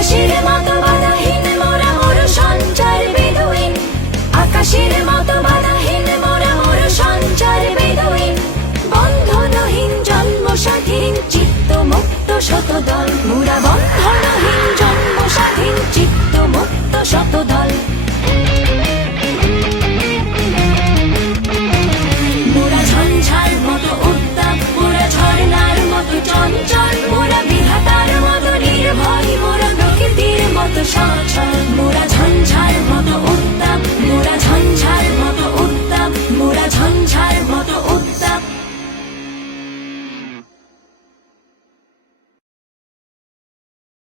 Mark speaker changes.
Speaker 1: আকাশের মতো বাধাহীন মোরা মোর সঞ্চার বেদুইন। আকাশের মতো বাধাহীন মোরা মোর সঞ্চার বেদুইন। বন্ধনহীন জন্ম স্বাধীন চিত্ত মুক্ত শতদল, মুরা 长城牡丹